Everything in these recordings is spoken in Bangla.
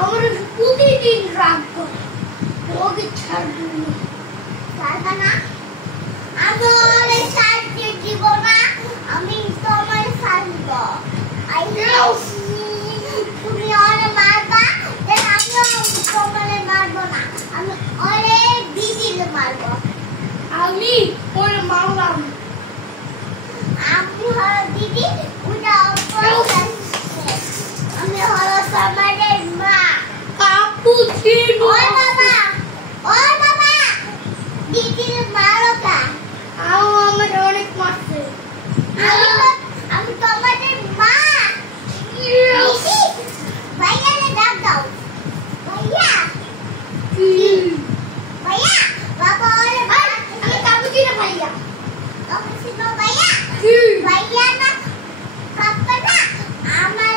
আমার প্রতিদিন রাখবো ওকে ছাড়বো না আমি সাহায্য দিব না আমি তোমার সাহায্য তুমি অনেক মারবা আমিও তোমার মারবো না আমি অনেক দিদিকে মারবো আমি ওর মারলাম আপনি হলো দিদি ওটা আমি হলো তোমাদের মা কাপুচিনো ও বাবা দিদির মারো কা আমার অনেক মারছে আমি তোমাদের মা দিদি ভাইয়া রে ডাক দাও ভাইয়া ভাইয়া বাবা ওরে আমি কাপুচিনো ভাইয়া ভাইয়া না পাপা না আমার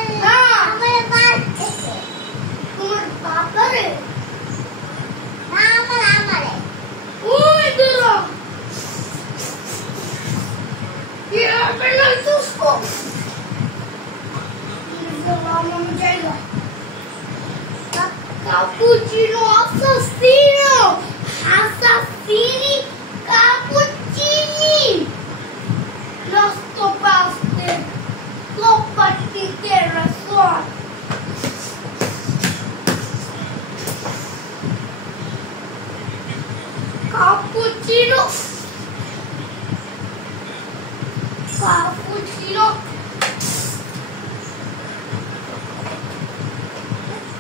মারছে তোমার বাবা রে না আমারে ওই দূর ये अपना तुझको ये मामा जाएगा cappuccino assassini cappuccini los topaste compartiste razón cappuccino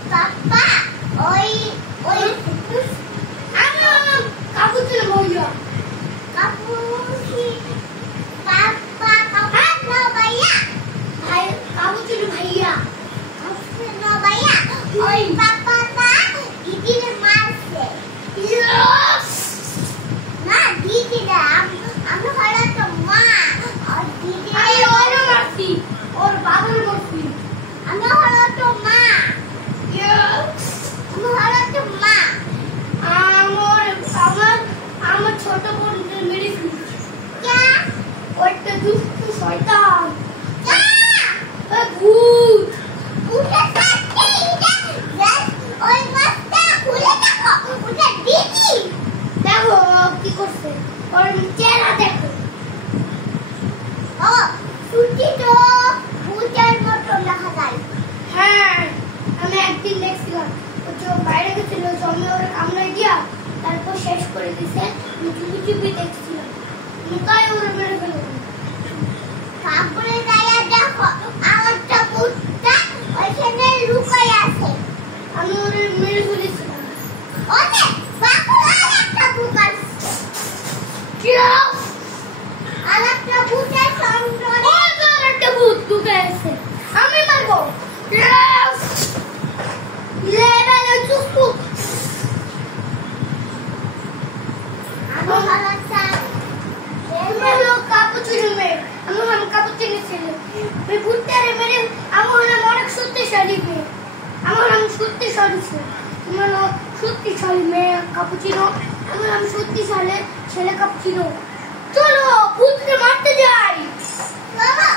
Papa, oi, ano cappuccino boyo. Cappuccino, Papa, no bhaiya. Cappuccino bhaiya. Cappuccino bhaiya. Oi, Papa na didi ne marche. Yes. Na didi na, ami hara to ma. और दीदी आई और मस्ती और बाबू मस्ती আমি হলো তো মা আমি হলো তো মা আমার ছোট বোন মেরে ফেলেছে क्या ওটা দুষ্ট শয়তান ভূত ওটা কাটতে ওই মাছটা খুলে দেখো ওটা দিদি দেখো কি করছে ওর চেহারা দেখো ছুটি তো ভূতের মতো দেখা যায় হ্যাঁ আমি একদিন দেখছিলাম ও যে বাইরে গেছিল আমরা গিয়া তারপর শেষ করে দিছে আমি চুপি চুপি দেখছিলাম মুখায় ওরা মেরে ফেললাম তারপরে যাইয়া দেখো আমারটা ভূতটা ওইখানে লুকাই আছে আমি ওরা মেরে ফেলেছিলাম ওকে বাবু আরেকটা ভূত আসছে আরেকটা ভূতের সন্তান আরেকটা ভূত ঢুকে আছে আমি মারবো লেবেলে চুপু আমি হারাচ্ছা এমএলও কাপুচিনো মে আমি কাপুচিনো ছিল ওই ভূতটারে মেরে আমার নাম অনেক শক্তিশালী মেয়ে আমার নাম শক্তিশালী ছিল তোমার শক্তিশালী মেয়ে কাপুচিনো আমার নাম শক্তিশালী ছেলে কাপুচিনো চলো ভূতকে মারতে যাই বাবা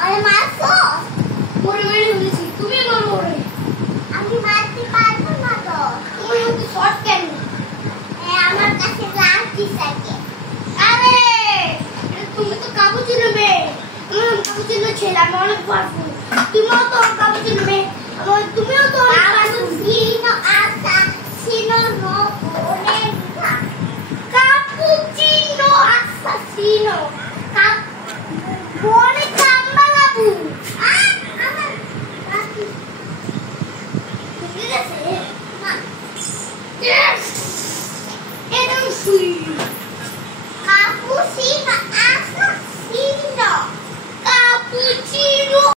আরে মারছো ওরে মেরে ফেলেছি তুমি মারো ওরে আমি মারতে পারবো না তো তুমি আমাকে শর্ট কেন আমার কাছে লাঠি থাকে আরে তুমি তো কাপুচিনো মেয়ে আমার কাপুচিনো ছেলে আমি অনেক পারফুল তুমিও তো কাপুচিনো মেয়ে তুমিও তো cappuccino assassino no cappuccino assassino buone cambalabu আমার ঠিক আছে না yes এটা সুই cappuccino